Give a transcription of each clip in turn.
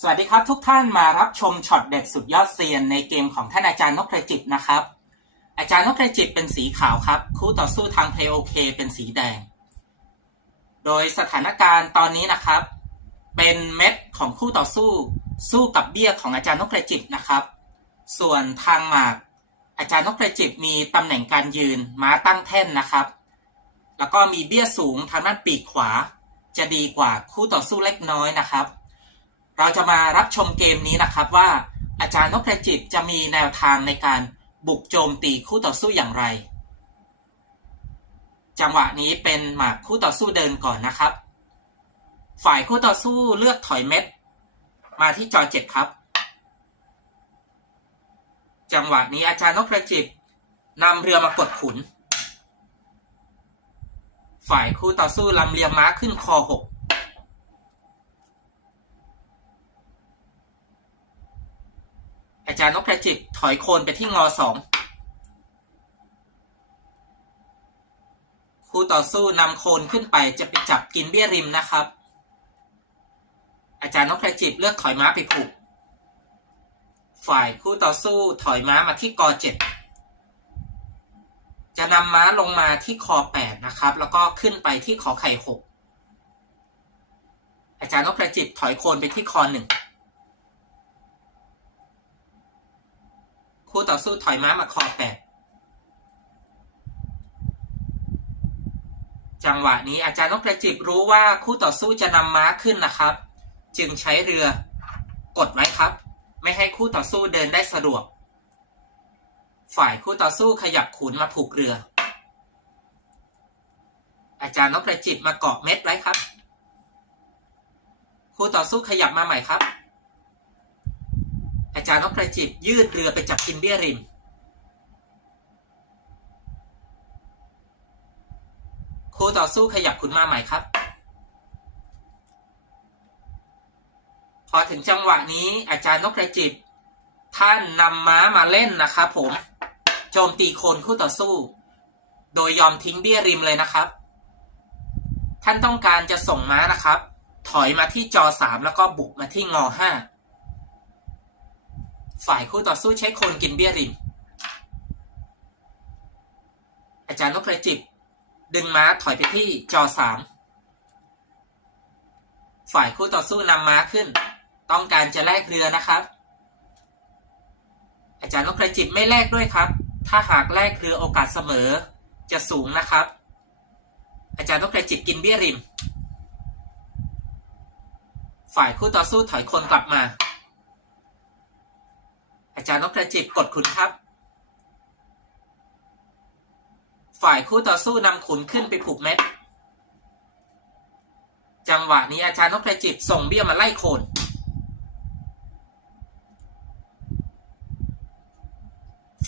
สวัสดีครับทุกท่านมารับชมช็อตเด็ดสุดยอดเซียนในเกมของท่านอาจารย์นกกระจิบนะครับ อาจารย์นกกระจิบเป็นสีขาวครับ คู่ต่อสู้ทางเพลโอเคเป็นสีแดง โดยสถานการณ์ตอนนี้นะครับ เป็นเม็ดของคู่ต่อสู้ สู้กับเบี้ยของอาจารย์นกกระจิบนะครับ ส่วนทางหมาก อาจารย์นกกระจิบมีตำแหน่งการยืนม้าตั้งแท่นนะครับ แล้วก็มีเบี้ยสูงทางด้านปีกขวา จะดีกว่าคู่ต่อสู้เล็กน้อยนะครับ เราจะมารับชมเกมนี้นะครับว่าอาจารย์นพจิตจะมีแนวทางในการบุกโจมตีคู่ต่อสู้อย่างไร จังหวะนี้เป็นหมากคู่ต่อสู้เดินก่อนนะครับ ฝ่ายคู่ต่อสู้เลือกถอยเม็ด มาที่จอเจ็ดครับ จังหวะนี้อาจารย์นพจิตนำเรือมากดขุน ฝ่ายคู่ต่อสู้ลำเลียงม้าขึ้นคอหก อาจารย์นกกระจิบถอยโคนไปที่งอสองคู่ต่อสู้นำโคนขึ้นไปจะไปจับกินเบี้ยริมนะครับ อาจารย์นกกระจิบเลือกถอยม้าไปผูก ฝ่ายคู่ต่อสู้ถอยม้ามาที่กอเจ็ดจะนำม้าลงมาที่คอแปดนะครับ แล้วก็ขึ้นไปที่ขอไข่หกอาจารย์นกกระจิบถอยโคนไปที่คอหนึ่ง คู่ต่อสู้ถอยม้ามาคอแปดจังหวะนี้อาจารย์นกกระจิบรู้ว่าคู่ต่อสู้จะนำม้าขึ้นนะครับ จึงใช้เรือกดไว้ครับ ไม่ให้คู่ต่อสู้เดินได้สะดวก ฝ่ายคู่ต่อสู้ขยับขุนมาผูกเรือ อาจารย์นกกระจิบมาเกาะเม็ดไว้ครับ คู่ต่อสู้ขยับมาใหม่ครับ อาจารย์นกกระจิบยืดเรือไปจับกินเบี้ยริม คู่ต่อสู้ขยับขุนมาใหม่ครับ พอถึงจังหวะนี้อาจารย์นกกระจิบ ท่านนำม้ามาเล่นนะครับผม โจมตีโคนคู่ต่อสู้ โดยยอมทิ้งเบี้ยริมเลยนะครับ ท่านต้องการจะส่งม้านะครับ ถอยมาที่จอสามแล้วก็บุกมาที่งอห้า ฝ่ายคู่ต่อสู้ใช้โคนกินเบี้ยริม อาจารย์นกกระจิบ ดึงม้าถอยไปที่จอสามฝ่ายคู่ต่อสู้นำม้าขึ้น ต้องการจะแลกเรือนะครับ อาจารย์นกกระจิบไม่แลกด้วยครับ ถ้าหากแลกเรือโอกาสเสมอจะสูงนะครับ อาจารย์นกกระจิบกินเบี้ยริม ฝ่ายคู่ต่อสู้ถอยคนกลับมาอา จารย์นกกระจิบกดขุนครับ ฝ่ายคู่ต่อสู้นำขุนขึ้นไปผูกเม็ด จังหวะนี้อาจารย์นกกระจิบส่งเบี้ยมาไล่โคน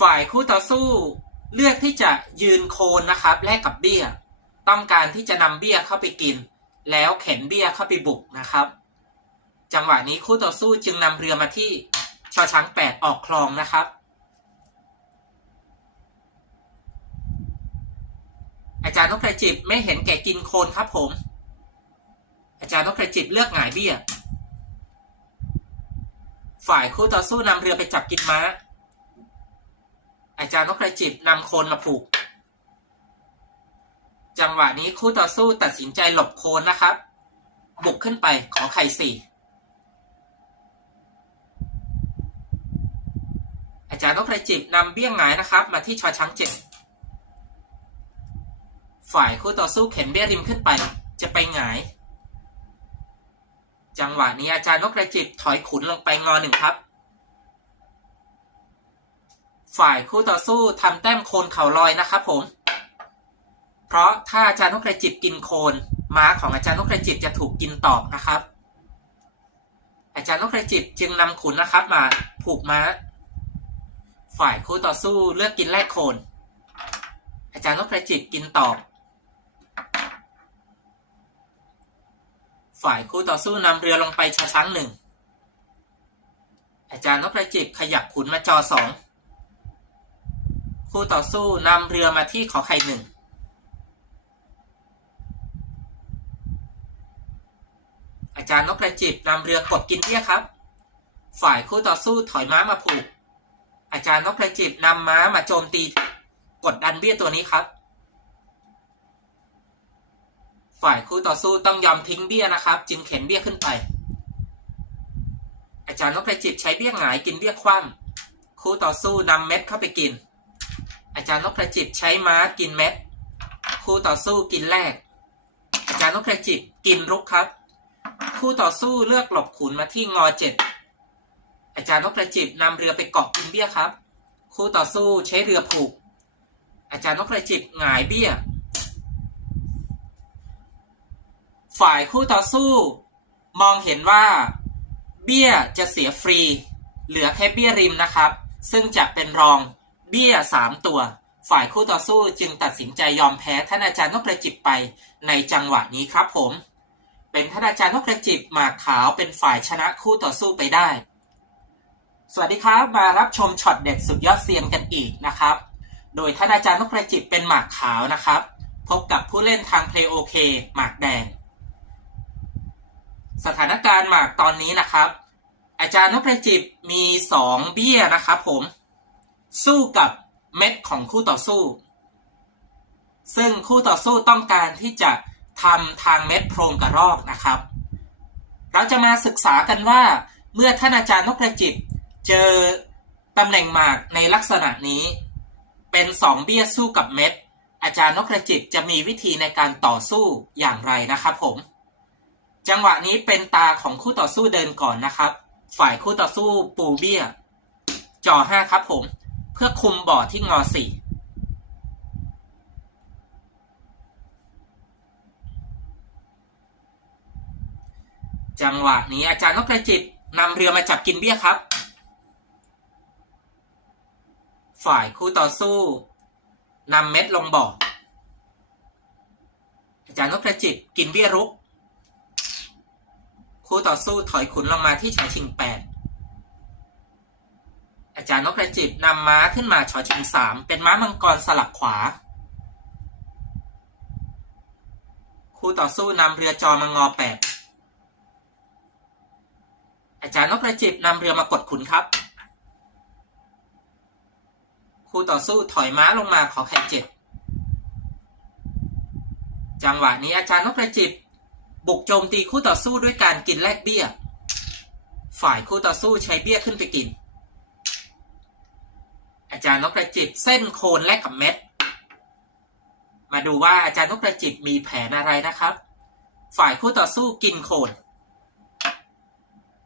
ฝ่ายคู่ต่อสู้เลือกที่จะยืนโคนนะครับแลกกับเบี้ย ต้องการที่จะนำเบี้ยเข้าไปกิน แล้วเข็นเบี้ยเข้าไปบุกนะครับ จังหวะนี้คู่ต่อสู้จึงนำเรือมาที่ ชอช้างแปดออกคลองนะครับ อาจารย์นกกระจิบไม่เห็นแก่กินโคนครับผม อาจารย์นกกระจิบเลือกหงายเบี้ย ฝ่ายคู่ต่อสู้นำเรือไปจับกินม้า อาจารย์นกกระจิบนำโคนมาผูก จังหวะนี้คู่ต่อสู้ตัดสินใจหลบโคนนะครับ บุกขึ้นไปขอไข่สี่ อาจารย์นกกระจิบนำเบี้ยงหงายนะครับ มาที่ชอช้างเจ็ดฝ่ายคู่ต่อสู้เข็นเบี้ยริมขึ้นไป จะไปหงาย จังหวะนี้อาจารย์นกกระจิบถอยขุนลงไปงอหนึ่งครับ ฝ่ายคู่ต่อสู้ทำแต้มโคนเข่าลอยนะครับผม เพราะถ้าอาจารย์นกกระจิบกินโคนม้าของอาจารย์นกกระจิบจะถูกกินตอกนะครับ อาจารย์นกกระจิบจึงนำขุนนะครับมาผูกม้า ฝ่ายคู่ต่อสู้เลือกกินแลกโคน อาจารย์นกกระจิบกินตอกฝ่ายคู่ต่อสู้นำเรือลงไปชาช้างหนึ่ง อาจารย์นกกระจิบขยับขุนมาจอสองคู่ต่อสู้นำเรือมาที่ขอไข่หนึ่ง อาจารย์นกกระจิบนำเรือกดกินเบี้ยครับ ฝ่ายคู่ต่อสู้ถอยม้ามาผูก อาจารย์นพระจิตนำม้ามาโจมตีกดดันเบี้ยตัวนี้ครับ ฝ่ายคู่ต่อสู้ต้องยอมทิ้งเบี้ยนะครับ จึงเข็นเบี้ยขึ้นไป อาจารย์นพระจิตใช้เบี้ยหงายกินเบี้ยคว่ำคู่ต่อสู้นำเม็ดเข้าไปกิน อาจารย์นพระจิตใช้ม้ากินเม็ด คู่ต่อสู้กินแรก อาจารย์นพระจิตกินรุกครับ คู่ต่อสู้เลือกหลบขุนมาที่งอเจ็ด อาจารย์นพประจิตนำเรือไปเกาะกินเบี้ยครับ คู่ต่อสู้ใช้เรือผูก อาจารย์นพประจิตหงายเบี้ย ฝ่ายคู่ต่อสู้ มองเห็นว่า เบี้ยจะเสียฟรี เหลือแค่เบี้ยริมนะครับ ซึ่งจะเป็นรองเบี้ยสามตัว ฝ่ายคู่ต่อสู้จึงตัดสินใจยอมแพ้ท่านอาจารย์นพประจิตไปในจังหวะนี้ครับผม เป็นท่านอาจารย์นพประจิตหมากขาวเป็นฝ่ายชนะคู่ต่อสู้ไปได้ สวัสดีครับ มารับชมช็อตเด็ดสุดยอดเซียนกันอีกนะครับ โดยท่านอาจารย์นพประจิตเป็นหมากขาวนะครับ พบกับผู้เล่นทางเพลย์โอเคหมากแดง สถานการณ์หมากตอนนี้นะครับ อาจารย์นพประจิตมีสองเบี้ยนะครับผม สู้กับเม็ดของคู่ต่อสู้ ซึ่งคู่ต่อสู้ต้องการที่จะทำทางเม็ดโพรงกระรอกนะครับ เราจะมาศึกษากันว่าเมื่อท่านอาจารย์นพประจิต เจอตำแหน่งหมากในลักษณะนี้ เป็นสองเบี้ยสู้กับเม็ด อาจารย์นพประจิตจะมีวิธีในการต่อสู้อย่างไรนะครับผม จังหวะนี้เป็นตาของคู่ต่อสู้เดินก่อนนะครับ ฝ่ายคู่ต่อสู้ปูเบี้ยจอห้าครับผม เพื่อคุมบอร์ดที่งอสี่จังหวะนี้อาจารย์นพประจิตนำเรือมาจับกินเบี้ยครับ ฝ่ายคู่ต่อสู้นำเม็ดลงบ่ออาจารย์นพประจิตกินเบี้ยรุก คู่ต่อสู้ถอยขุนลงมาที่ชอชิงแปดอาจารย์นพประจิตนำม้าขึ้นมาชอชิงสามเป็นม้ามังกรสลับขวา คู่ต่อสู้นำเรือจอมางงอแปดอาจารย์นพประจิตนำเรือมากดขุนครับ คู่ต่อสู้ถอยม้าลงมาขอไข่เจ็ดจังหวะนี้อาจารย์นพประจิตบุกโจมตีคู่ต่อสู้ด้วยการกินแลกเบี้ย ฝ่ายคู่ต่อสู้ใช้เบี้ยขึ้นไปกิน อาจารย์นพประจิตเส้นโคนแลกกับเม็ด มาดูว่าอาจารย์นพประจิตมีแผนอะไรนะครับ ฝ่ายคู่ต่อสู้กินโคน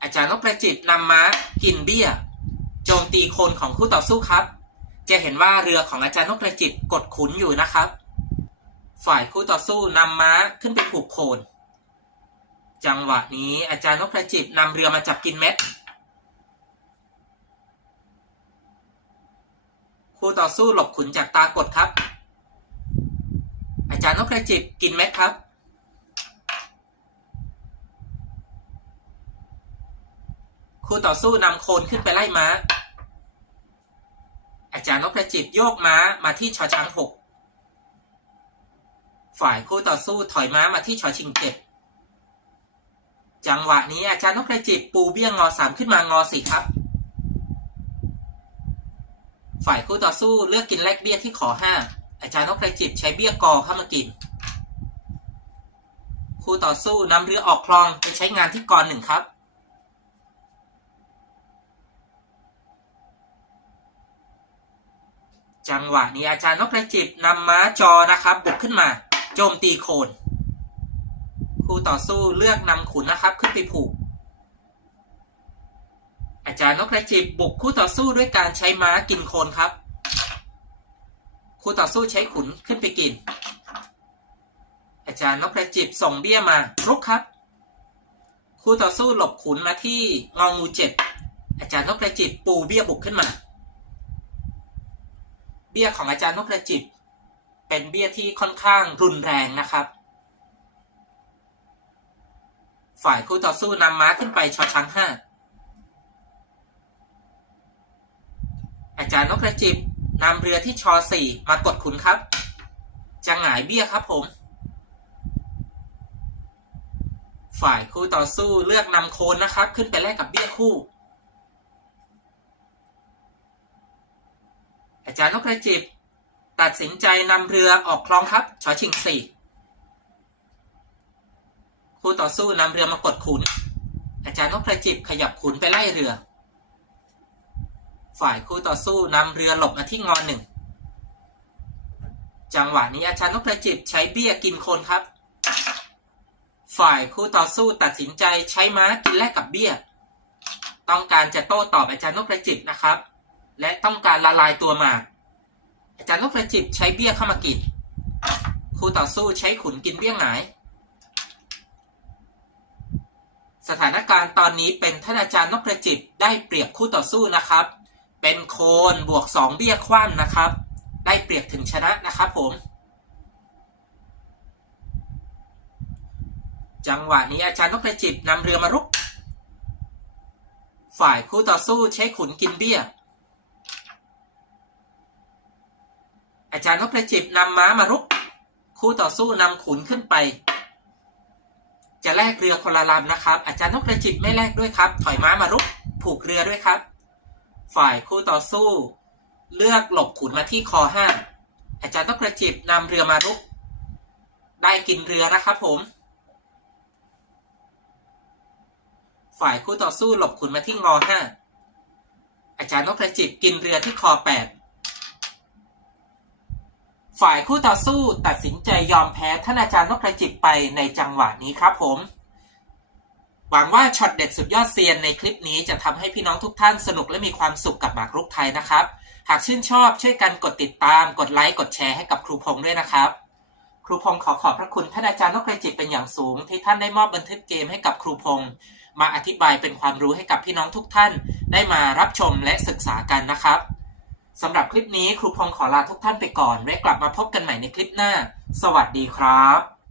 อาจารย์นพประจิตนำม้ากินเบี้ย โจมตีโคนของคู่ต่อสู้ครับ จะเห็นว่าเรือของอาจารย์นพประจิตกดขุนอยู่นะครับ ฝ่ายคู่ต่อสู้นำม้าขึ้นไปผูกโคน จังหวะนี้อาจารย์นพประจิตนำเรือมาจับกินเม็ด คู่ต่อสู้หลบขุนจากตากดครับ อาจารย์นพประจิตกินเม็ดครับคู่ต่อสู้นำโคนขึ้นไปไล่ม้า อาจารย์นพประจิตโยกม้ามาที่ชอช้างหกฝ่ายคู่ต่อสู้ถอยม้ามาที่ชอชิงเจ็ดจังหวะนี้อาจารย์นพประจิตปูเบี้ยงงอสามขึ้นมางอสี่ครับ ฝ่ายคู่ต่อสู้เลือกกินแลกเบี้ยที่ขอห้าอาจารย์นพประจิตใช้เบี้ยกอเข้ามากิน คู่ต่อสู้นำเรือออกคลองไปใช้งานที่กรหนึ่งครับ จังหวะนี้อาจารย์นพประจิตนำม้าจอนะครับ บุกขึ้นมา โจมตีโคนคู่ต่อสู้เลือกนำขุนนะครับ ขึ้นไปผูก อาจารย์นพประจิตบุกคู่ต่อสู้ด้วยการใช้ม้ากินโคนครับ คู่ต่อสู้ใช้ขุนขึ้นไปกิน อาจารย์นพประจิตส่งเบี้ยมารุกครับ คู่ต่อสู้หลบขุนมาที่งองูเจ็ดอาจารย์นพประจิตปูเบี้ยบุกขึ้นมา เบี้ยของอาจารย์นพประจิต เป็นเบี้ยที่ค่อนข้างรุนแรงนะครับ ฝ่ายคู่ต่อสู้นำม้าขึ้นไปชอช้างห้าอาจารย์นพประจิตนำเรือที่ชอสี่มากดขุนครับ จะหงายเบี้ยครับผม ฝ่ายคู่ต่อสู้เลือกนำโคนนะครับ ขึ้นไปแลกกับเบี้ยคู่ อาจารย์นกกระจิบ ตัดสินใจนำเรือออกคลองครับชอชิงสี่คู่ต่อสู้นำเรือมากดขุน อาจารย์นกกระจิบขยับขุนไปไล่เรือ ฝ่ายคู่ต่อสู้นำเรือหลบมาที่งอนหนึ่ง จังหวะนี้อาจารย์นกกระจิบใช้เบี้ยกินคนครับ ฝ่ายคู่ต่อสู้ตัดสินใจใช้ม้ากินแลกกับเบี้ย ต้องการจะโต้ตอบอาจารย์นกกระจิบนะครับ และต้องการละลายตัวหมาก อาจารย์นกกระจิบใช้เบี้ยเข้ามากินครูต่อสู้ใช้ขุนกินเบี้ยหงาย สถานการณ์ตอนนี้เป็นท่านอาจารย์นกกระจิบได้เปรียบคู่ต่อสู้นะครับ เป็นโคนบวกสองเบี้ยคว่ำนะครับ ได้เปรียบถึงชนะนะครับผม จังหวะนี้อาจารย์นกกระจิบนำเรือมารุก ฝ่ายคู่ต่อสู้ใช้ขุนกินเบี้ย อาจารย์นพประจิบนำม้ามารุก คู่ต่อสู้นำขุนขึ้นไป จะแลกเรือคนละลำนะครับ อาจารย์นพประจิบไม่แลกด้วยครับ ถอยม้ามารุก ผูกเรือด้วยครับ ฝ่ายคู่ต่อสู้ เลือกหลบขุนมาที่คอห้าอาจารย์นพประจิบนำเรือมารุก ได้กินเรือนะครับผม ฝ่ายคู่ต่อสู้หลบขุนมาที่งอห้าอาจารย์นพประจิบกินเรือที่คอแปด ฝ่ายคู่ต่อสู้ตัดสินใจยอมแพ้ท่านอาจารย์นกกระจิบไปในจังหวะนี้ครับผม หวังว่าช็อตเด็ดสุดยอดเซียนในคลิปนี้จะทำให้พี่น้องทุกท่านสนุกและมีความสุขกับหมากรุกไทยนะครับ หากชื่นชอบช่วยกันกดติดตาม กดไลค์กดแชร์ให้กับครูพงษ์ด้วยนะครับ ครูพงษ์ขอขอบพระคุณท่านอาจารย์นกกระจิบเป็นอย่างสูง ที่ท่านได้มอบบันทึกเกมให้กับครูพงษ์มาอธิบายเป็นความรู้ให้กับพี่น้องทุกท่าน ได้มารับชมและศึกษากันนะครับ สำหรับคลิปนี้ครูพงศ์ขอลาทุกท่านไปก่อน ไว้กลับมาพบกันใหม่ในคลิปหน้า สวัสดีครับ